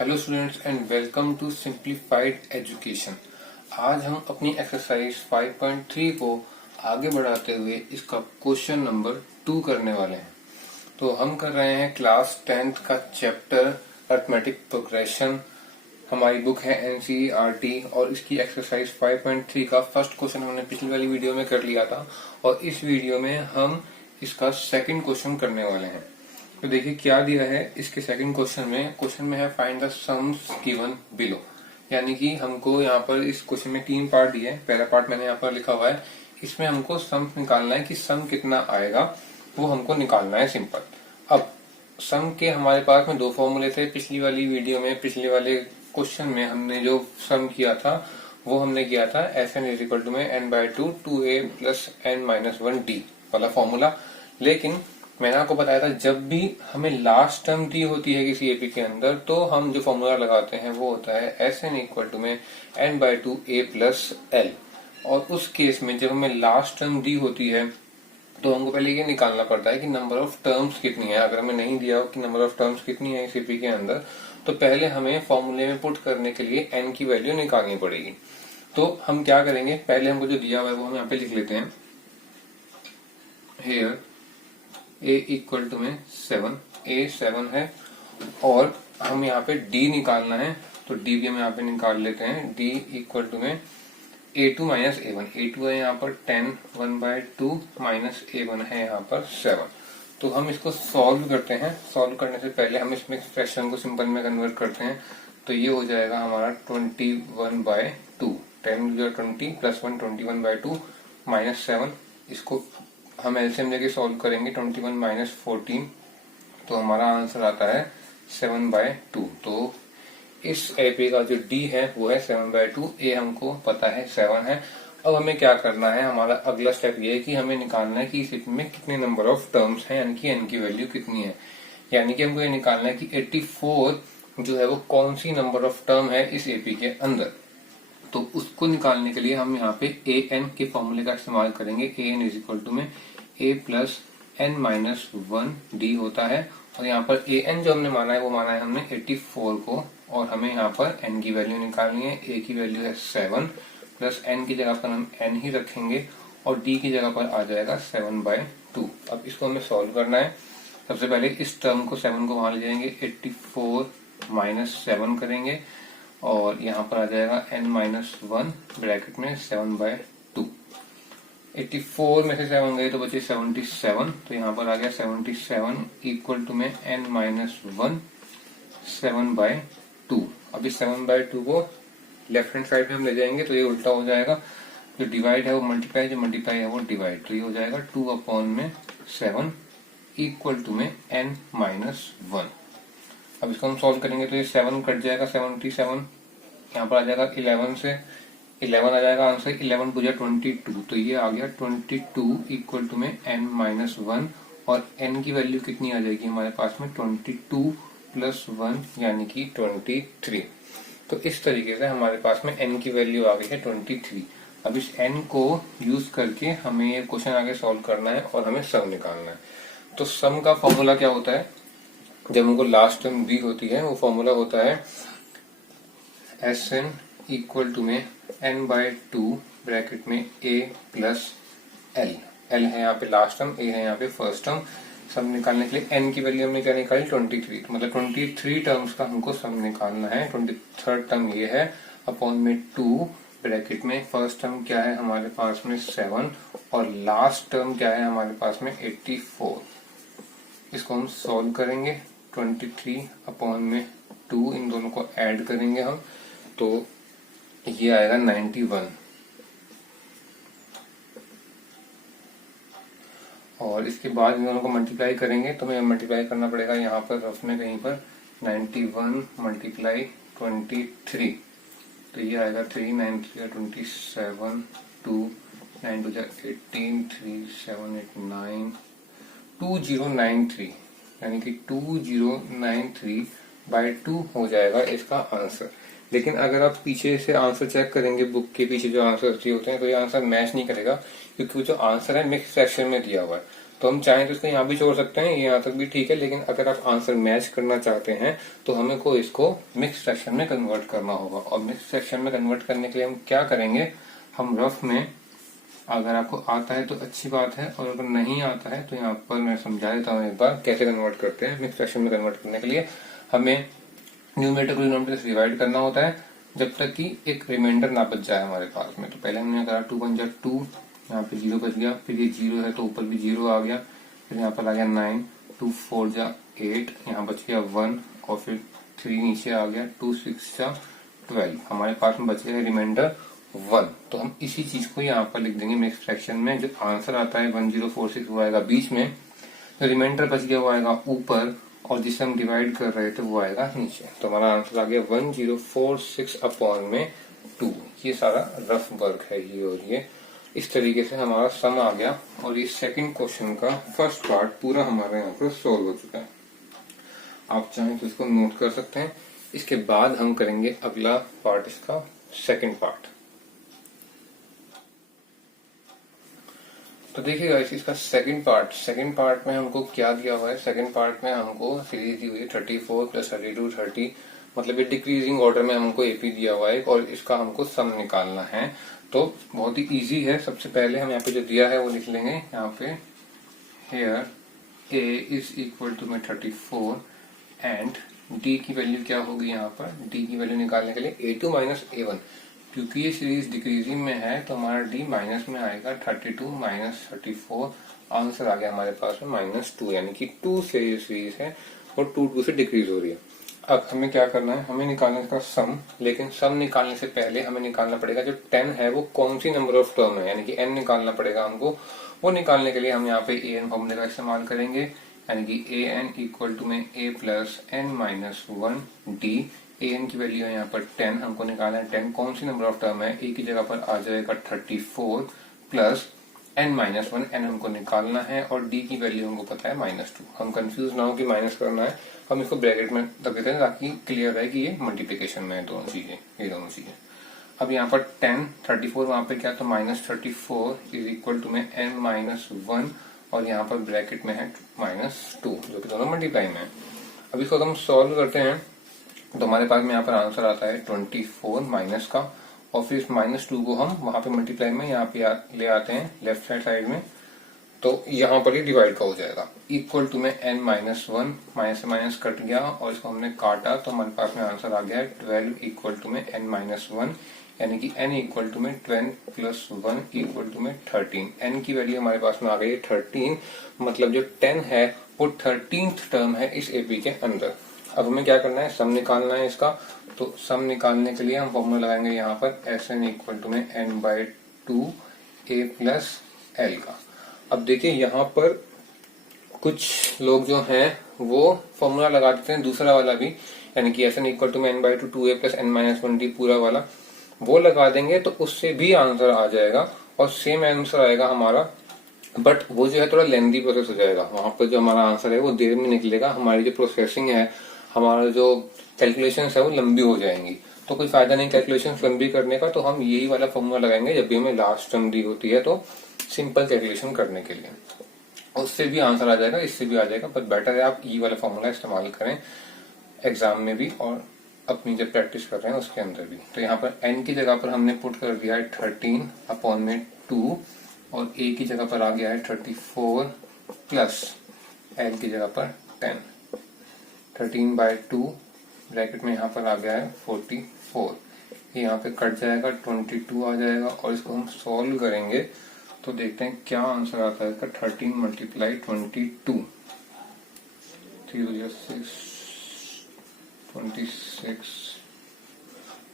Hello students and welcome to simplified education. आज हम अपनी एक्सरसाइज 5.3 को आगे बढ़ाते हुए इसका क्वेश्चन नंबर 2 करने वाले हैं। तो हम कर रहे हैं क्लास 10th का चैप्टर अरिथमेटिक प्रोग्रेशन। हमारी बुक है एनसीईआरटी और इसकी एक्सरसाइज 5.3 का फर्स्ट क्वेश्चन हमने पिछली वाली वीडियो में कर लिया था और इस वीडियो में हम इसका सेकंड क्वेश्चन करने वाले हैं। तो देखिए क्या दिया है इसके सेकंड क्वेश्चन में है find the sums given below. यानी कि हमको यहाँ पर इस क्वेश्चन में 3 पार्ट दिए हैं। पहला पार्ट मैंने यहाँ पर लिखा हुआ है, इसमें हमको सम्स निकालना है कि सम कितना आएगा वो हमको निकालना है सिंपल। अब सम के हमारे पास में 2 फॉर्मूले थे। पिछली वाली वीडियो में पिछले वाले क्वेश्चन में हमने जो सम किया था वो हमने किया था Fn इज इक्वल टू में n/2 2a प्लस n-1d वाला फॉर्मूला। लेकिन मैंने आपको बताया था जब भी हमें लास्ट टर्म दी होती है किसी एपी के अंदर तो हम जो फॉर्मूला लगाते हैं वो होता है Sn इक्वल टू में n/2 a प्लस l। और उस केस में जब हमें लास्ट टर्म दी होती है तो हमको पहले ये निकालना पड़ता है कि नंबर ऑफ टर्म्स कितनी है। अगर हमें नहीं दिया हो कि नंबर ऑफ टर्म्स कितनी है इस एपी के अंदर तो पहले हमें फॉर्मूले में पुट करने के लिए n की वैल्यू निकालनी पड़ेगी। तो हम क्या करेंगे, पहले हमको जो दिया हुआ है वो हम यहाँ पे लिख लेते हैं। हेयर a इक्वल टू में 7, a 7 है और हम यहाँ पे d निकालना है तो d भी हम यहाँ पे निकाल लेते हैं। d इक्वल टू में a2 माइनस a1, a2 है यहाँ पर 10 1/2 माइनस a1 है यहाँ पर 7। तो हम इसको सॉल्व करते हैं। सॉल्व करने से पहले हम इसमें एक्सप्रेशन को सिंपल में कन्वर्ट करते हैं तो ये हो जाएगा हमारा 21/2, 10 20 प्लस 1 21/2 माइनस 7। इसको हम एलसीएम लेके सॉल्व करेंगे 21 माइनस 14 तो हमारा आंसर आता है 7/2। तो इस एपी का जो डी है वो है 7/2, ए हमको पता है 7 है। अब हमें क्या करना है, हमारा अगला स्टेप ये है कि हमें निकालना है कि इस एपी में कितने नंबर ऑफ टर्म्स हैं, यानी कि एन की वैल्यू कितनी है। यानी कि हमको ये निकालना है कि 84 जो है वो कौन सी नंबर ऑफ टर्म है इस एपी के अंदर। तो उसको निकालने के लिए हम यहाँ पे ए एन के फॉर्मूले का इस्तेमाल करेंगे। A N is equal to में a प्लस n-1d होता है और यहाँ पर ए एन जो हमने माना है वो माना है हमने 84 को और हमें यहाँ पर n की वैल्यू निकालनी है। a की वैल्यू है 7 प्लस n की जगह पर हम n ही रखेंगे और d की जगह पर आ जाएगा 7/2। अब इसको हमें सॉल्व करना है। सबसे पहले इस टर्म को 7 को वहां ले जाएंगे, 84 माइनस 7 करेंगे और यहाँ पर आ जाएगा n-1 ब्रैकेट में 7/2। 84 में से 7 गए तो बचे 77, तो यहाँ पर आ गया 77 इक्वल टू में n-1 7/2। अब इस 7/2 को लेफ्ट हैंड साइड में हम ले जाएंगे तो ये उल्टा हो जाएगा। जो डिवाइड है वो मल्टीप्लाई, जो मल्टीप्लाई है वो डिवाइड, तो ये हो जाएगा 2/7 इक्वल टू में n-1। अब इसको हम सॉल्व करेंगे तो ये 7 कट जाएगा, 77 यहाँ पर आ जाएगा 11 से 11 आ जाएगा आंसर। 11 पूजा 22 तो ये आ गया 22 इक्वल टू में n-1 और n की वैल्यू कितनी आ जाएगी हमारे पास में 22 प्लस 1 यानी कि 23। तो इस तरीके से हमारे पास में n की वैल्यू आ गई है 23। अब इस n को यूज करके हमें ये क्वेश्चन आगे सॉल्व करना है और हमें सम निकालना है। तो सम का फॉर्मूला क्या होता है, जब हमको लास्ट टर्म दी होती है वो फॉर्मूला होता है Sn इक्वल टू में n/2 ब्रैकेट में a प्लस l। l है यहाँ पे लास्ट टर्म, a है यहाँ पे फर्स्ट टर्म। सम निकालने के लिए n की वैल्यू हमने क्या निकाली 23, तो मतलब 23 टर्म्स का हमको सम निकालना है। 23rd टर्म ये है अपॉन में 2 ब्रैकेट में फर्स्ट टर्म क्या है हमारे पास में 7 और लास्ट टर्म क्या है हमारे पास में 84। इसको हम सॉल्व करेंगे 23 अपॉन में 2, इन दोनों को ऐड करेंगे हम तो ये आएगा 91 और इसके बाद इन दोनों को मल्टीप्लाई करेंगे तो हमें मल्टीप्लाई करना पड़ेगा यहाँ पर रफ में कहीं पर 91 मल्टीप्लाई 23 तो ये आएगा 3 9 3 27 2 9 2 18 3 7 8 9 2093 यानी कि 2093/2 हो जाएगा इसका आंसर। लेकिन अगर आप पीछे से आंसर चेक करेंगे, बुक के पीछे जो आंसर दिए होते हैं तो ये आंसर मैच नहीं करेगा क्योंकि जो आंसर है मिक्स फ्रैक्शन में दिया हुआ है। तो हम चाहें तो इसको यहाँ भी छोड़ सकते हैं, यहाँ तक भी ठीक है, लेकिन अगर आप आंसर मैच करना चाहते हैं तो हमें को इसको मिक्स फ्रैक्शन में कन्वर्ट करना होगा। और मिक्स फ्रैक्शन में कन्वर्ट करने के लिए हम क्या करेंगे, हम रफ में, अगर आपको आता है तो अच्छी बात है, और अगर नहीं आता है तो यहाँ पर मैं समझा देता हूँ एक बार कैसे कन्वर्ट करते हैं। मिक्स फ्रैक्शन में कन्वर्ट करने के लिए हमें न्यूमरेटर को डिनोमिनेटर से डिवाइड करना होता है जब तक कि एक रिमाइंडर ना बच जाए हमारे पास में। तो पहले हमने करा 2 × 2, यहाँ पे 0 बच गया, फिर ये 0 है तो ऊपर भी 0 आ गया, फिर यहाँ पर आ गया 9, 2 4 8, यहाँ बच गया 1, और फिर 3 नीचे आ गया, 2 6 12, हमारे पास में बच गया रिमाइंडर 1। तो हम इसी चीज को यहाँ पर लिख देंगे मिक्स फ्रैक्शन में। जो आंसर आता है 1046 वो आएगा बीच में, जो रिमाइंडर बच गया वो आएगा ऊपर, और जिसे हम डिवाइड कर रहे थे वो आएगा नीचे। तो हमारा आंसर आ गया 1046 अपॉन में 2। ये सारा रफ वर्क है ये, और ये इस तरीके से हमारा सम आ गया। और ये सेकंड क्वेश्चन का फर्स्ट पार्ट पूरा हमारे यहाँ पर सोल्व हो चुका है। आप चाहें तो इसको नोट कर सकते हैं। इसके बाद हम करेंगे अगला पार्ट, इसका सेकंड पार्ट। तो देखिएगा इसका सेकंड पार्ट में हमको क्या दिया हुआ है। सेकंड पार्ट में हमको सीरीज दी हुई है 34 + 32 30, मतलब ये डिक्रीजिंग ऑर्डर में हमको एपी दिया हुआ है, और इसका हमको सम निकालना है। तो बहुत ही इजी है। सबसे पहले हम यहाँ पे जो दिया है वो लिख लेंगे यहाँ पे, हेयर a = 34 एंड d की वैल्यू क्या होगी, यहाँ पर d की वैल्यू निकालने के लिए a2 - a1, क्योंकि ये सीरीज डिक्रीजिंग में है तो हमारा d माइनस में आएगा 32 - 34, आंसर आ गया हमारे पास में -2, यानी कि 2 से ये सीरीज है और 2 से डिक्रीज हो रही है। अब हमें क्या करना है, हमें निकालना है इसका सम, लेकिन सम निकालने से पहले हमें निकालना पड़ेगा जो 10 है वो कौन सी नंबर ऑफ टर्म है, यानी कि n निकालना पड़ेगा हमको। वो निकालने के लिए हम यहाँ पे an फॉर्मूले का इस्तेमाल करेंगे, यानी कि an = a + n - 1 d। an की वैल्यू है यहाँ पर 10, हमको निकालना है 10 कौन सी नंबर ऑफ टर्म है। a की जगह पर आ जाएगा 34 प्लस n - 1, n हमको निकालना है, और d की वैल्यू हमको पता है -2। हम कंफ्यूज ना हो कि माइनस करना है, हम इसको ब्रैकेट में रख देते हैं ताकि क्लियर रहे कि ये मल्टीप्लिकेशन में है दोनों चीजें, ये दोनों चीजें। अब यहाँ पर 10 34 वहां पे क्या, तो -34 = n - 1, और यहाँ पर ब्रैकेट में है -2, जो कि दोनों मल्टीप्लाई में है। अब इसको हम सॉल्व करते हैं तो हमारे पास में यहाँ पर आंसर आता है 24 माइनस का, और फिर इस -2 को हम वहां पे मल्टीप्लाई में यहाँ पे ले आते हैं लेफ्ट साइड में, तो यहाँ पर ही डिवाइड का हो जाएगा। = n - 1, माइनस से माइनस कट गया और इसको हमने काटा तो हमारे पास में आंसर आ गया है 12 = n - 1, यानी कि n = 12 + 1 = 13। n की वैल्यू हमारे पास में आ गई है 13, मतलब जो 10 है वो 13th टर्म है इस एपी के अंदर। अब हमें क्या करना है, सम निकालना है इसका। तो सम निकालने के लिए हम फॉर्मूला लगाएंगे यहाँ पर Sn = n/2 a + l का। अब देखिए यहाँ पर कुछ लोग जो हैं वो फॉर्मूला लगा देते हैं दूसरा वाला भी, यानी कि Sn = n/2 2a + n - 1d पूरा वाला, वो लगा देंगे तो उससे भी आंसर आ जाएगा और सेम आंसर आएगा हमारा। बट वो जो है थोड़ा लेंदी प्रोसेस हो जाएगा, वहां पर जो हमारा आंसर है वो देर में निकलेगा, हमारी जो प्रोसेसिंग है, हमारा जो कैलकुलेशंस है वो लंबी हो जाएंगी। तो कोई फायदा नहीं कैलकुलेशंस लंबी करने का, तो हम यही वाला फॉर्मूला लगाएंगे जब भी हमें लास्ट टर्म दी होती है तो सिंपल कैलकुलेशन करने के लिए। उससे भी आंसर आ जाएगा, इससे भी आ जाएगा, पर बेटर है आप ये वाला फॉर्मूला इस्तेमाल करें एग्जाम में भी और अपनी जब प्रैक्टिस कर रहे हैं उसके अंदर भी। तो यहाँ पर n की जगह पर हमने पुट कर दिया है 13/2, और a की जगह पर आ गया है 34 प्लस l की जगह पर 10। 13/2 ब्रैकेट में यहाँ पर आ गया है 44, ये यहाँ पे कट जाएगा 22 आ जाएगा, और इसको हम सॉल्व करेंगे तो देखते हैं क्या आंसर आता है इसका। 13 × 22 26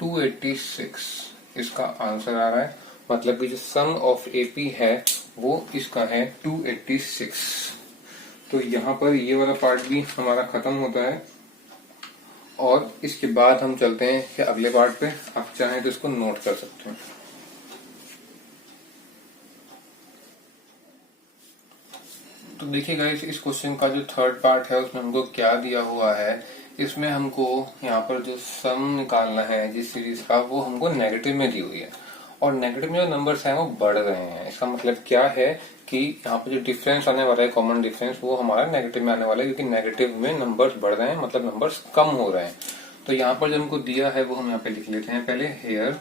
286 इसका आंसर आ रहा है। मतलब कि जो सम ऑफ एपी है वो इसका है 286। तो यहाँ पर ये वाला पार्ट भी हमारा खत्म होता है, और इसके बाद हम चलते हैं कि अगले पार्ट पे। आप चाहें तो इसको नोट कर सकते हैं। तो देखिए गाइस, इस क्वेश्चन का जो थर्ड पार्ट है उसमें हमको क्या दिया हुआ है, इसमें हमको यहाँ पर जो सम निकालना है जिस सीरीज का वो हमको नेगेटिव में दी हुई है, और नेगेटिव में जो नंबर्स हैं वो बढ़ रहे हैं। इसका मतलब क्या है कि यहाँ पे जो डिफरेंस आने वाला है, कॉमन डिफरेंस, वो हमारा नेगेटिव में आने वाला है, क्योंकि नेगेटिव में नंबर्स बढ़ रहे हैं, मतलब नंबर्स कम हो रहे हैं। तो यहाँ पर जो हमको दिया है वो हम यहाँ पे लिख लेते हैं पहले। हेयर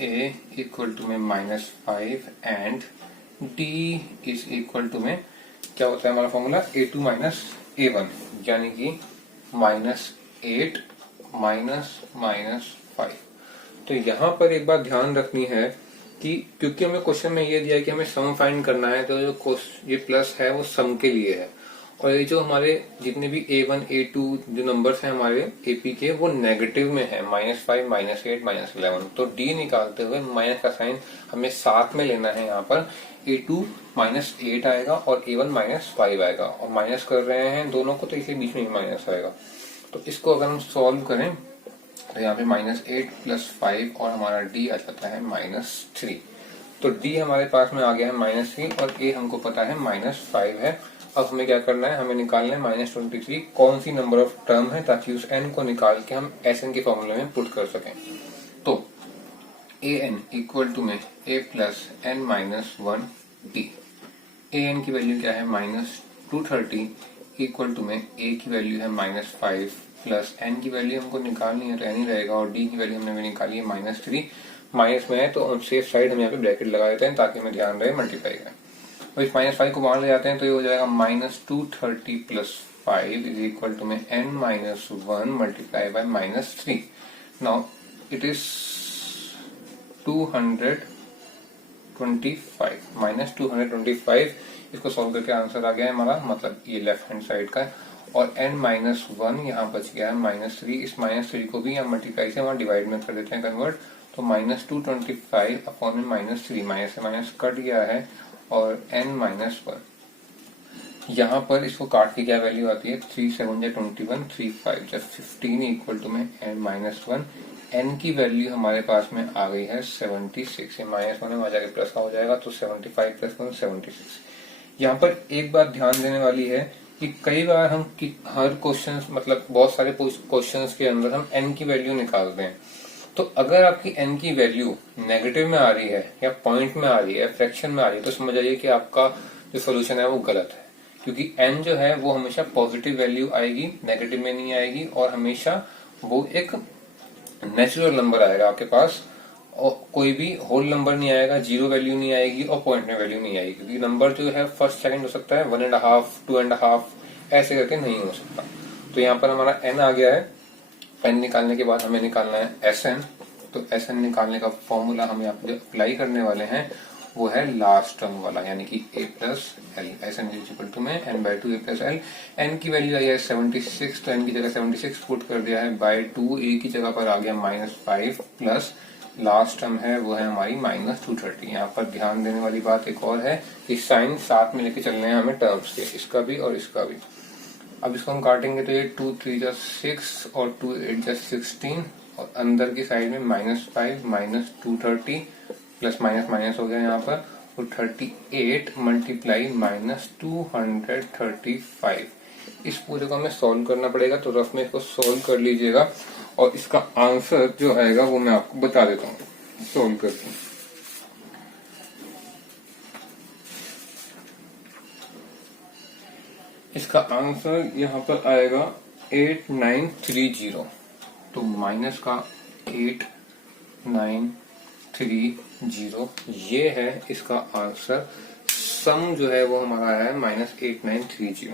a इक्वल टू में -5 and d is equal to में क्या होता है हमारा फॉर्मूला, a2 माइनस a1, यानी कि -8 -5। तो यहाँ पर एक बात ध्यान रखनी है कि क्योंकि हमें क्वेश्चन में ये दिया है कि हमें सम फाइंड करना है, तो जो ये प्लस है वो सम के लिए है, और ये जो हमारे जितने भी a1 a2 जो नंबर्स हैं हमारे AP के, वो नेगेटिव में है, -5 -8 -11। तो D निकालते हुए माइनस का साइन हमें साथ में लेना है। यहाँ पर a2 -8 आएगा और a1 -5 आएगा, और माइनस कर रहे हैं दोनों को, तो इसलिए बीच में माइनस आएगा। तो इसको अगर हम सॉल्व करें तो यहाँ पे -8 + 5 और हमारा D आ जाता है -3। तो D हमारे पास में आ गया है -3 और A हमको पता है -5 है। अब हमें क्या करना है, हमें निकालना है -23 कौन सी नंबर ऑफ टर्म है, ताकि उस n को निकाल के हम Sn के फॉर्मूले में पुट कर सकें। तो An इक्वल टू में A + n - 1 D। An की वैल्यू क्या है, -230 इक्वल टू में A की वैल्यू है -5 प्लस n की वैल्यू हमको निकालनी है, तो n ही रहेगा, और D की वैल्यू हमने भी निकाली है -3। माइनस में है तो सेफ साइड हम यहाँ पे ब्रैकेट लगा देते हैं ताकि हमें ध्यान रहे मल्टीप्लाई करें। और इस -5 को बाहर ले जाते हैं तो ये हो जाएगा -230 + 5 इज इक्वल टू में n - 1 multiply by -3। Now it is 225 -225। इसको सॉल्व करके आंसर आ गया है हमारा, मतलब ये लेफ्ट हैंड साइड का है, और n - 1 यहाँ बच गया है -3। इस -3 को भी हम मल्टीप्लाई से वहां डिवाइड में कर देते हैं कन्वर्ट, तो -225 अपॉन में -3, माइनस से माइनस कट गया है, और n - 1 यहाँ पर इसको काट के क्या वैल्यू आती है, 3 7 21, 3 5 15 इक्वल टू में n - 1। n की वैल्यू हमारे पास में आ गई है 76, ये -1 वहां जाके प्लस का हो जाएगा, तो 75 + 1 76। यहाँ पर एक बात ध्यान देने वाली है कि कई बार हम हर क्वेश्चन, मतलब बहुत सारे क्वेश्चंस के अंदर हम n की वैल्यू निकालते हैं। तो अगर आपकी n की वैल्यू नेगेटिव में आ रही है, या पॉइंट में आ रही है, फ्रैक्शन में आ रही है, तो समझ जाइए कि आपका जो सोल्यूशन है वो गलत है, क्योंकि n जो है वो हमेशा पॉजिटिव वैल्यू आएगी, नेगेटिव में नहीं आएगी, और हमेशा वो एक नेचुरल नंबर आएगा आपके पास, और कोई भी होल नंबर नहीं आएगा, जीरो वैल्यू नहीं आएगी और पॉइंट में वैल्यू नहीं आएगी, क्योंकि नंबर जो है फर्स्ट सेकंड हो सकता है, 1.5 2.5 ऐसे करके नहीं हो सकता। तो यहाँ पर हमारा n आ गया है। n निकालने के बाद हमें निकालना है Sn। तो Sn निकालने का फॉर्मूला हम यहाँ पे अप्लाई करने वाले हैं वो है लास्ट टर्म वाला, यानी कि a + l। Sn is equal to में n/2 a + l। n की वैल्यू आई है 76, तो n की जगह 76 पुट कर दिया है, /2। a की जगह पर आ गया -5 प्लस लास्ट टर्म है वो है हमारी -230। यहाँ पर ध्यान देने वाली बात एक और है कि साइन साथ में लेके चलने हैं हमें टर्म्स के, इसका भी और इसका भी। अब इसको हम काटेंगे तो ये 2 3 6 और 2 8 16, और अंदर की साइड में -5 -230 प्लस माइनस हो गया यहाँ पर, तो 38 मल्टीप्लाई -235। इस पूरे को हमें सॉल्व करना पड़ेगा, तो रफ में इसको सॉल्व कर लीजिएगा, और इसका आंसर जो आएगा वो मैं आपको बता देता हूँ सॉल्व करके। इसका आंसर यहाँ पर आएगा 8930। तो माइनस का 8930, ये है इसका आंसर। सम जो है वो हमारा है -8930।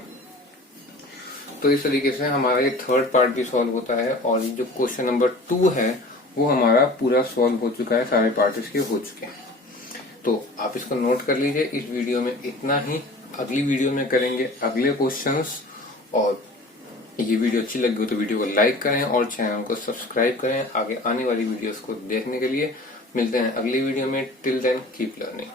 तो इस तरीके से हमारा ये थर्ड पार्ट भी सॉल्व होता है, और जो क्वेश्चन नंबर 2 है वो हमारा पूरा सॉल्व हो चुका है, सारे पार्ट इसके हो चुके हैं। तो आप इसको नोट कर लीजिए। इस वीडियो में इतना ही, अगली वीडियो में करेंगे अगले क्वेश्चंस। और ये वीडियो अच्छी लगी हो तो वीडियो को लाइक करें और चैनल को सब्सक्राइब करें आगे आने वाली वीडियोस को देखने के लिए। मिलते हैं अगली वीडियो में। Till then keep learning.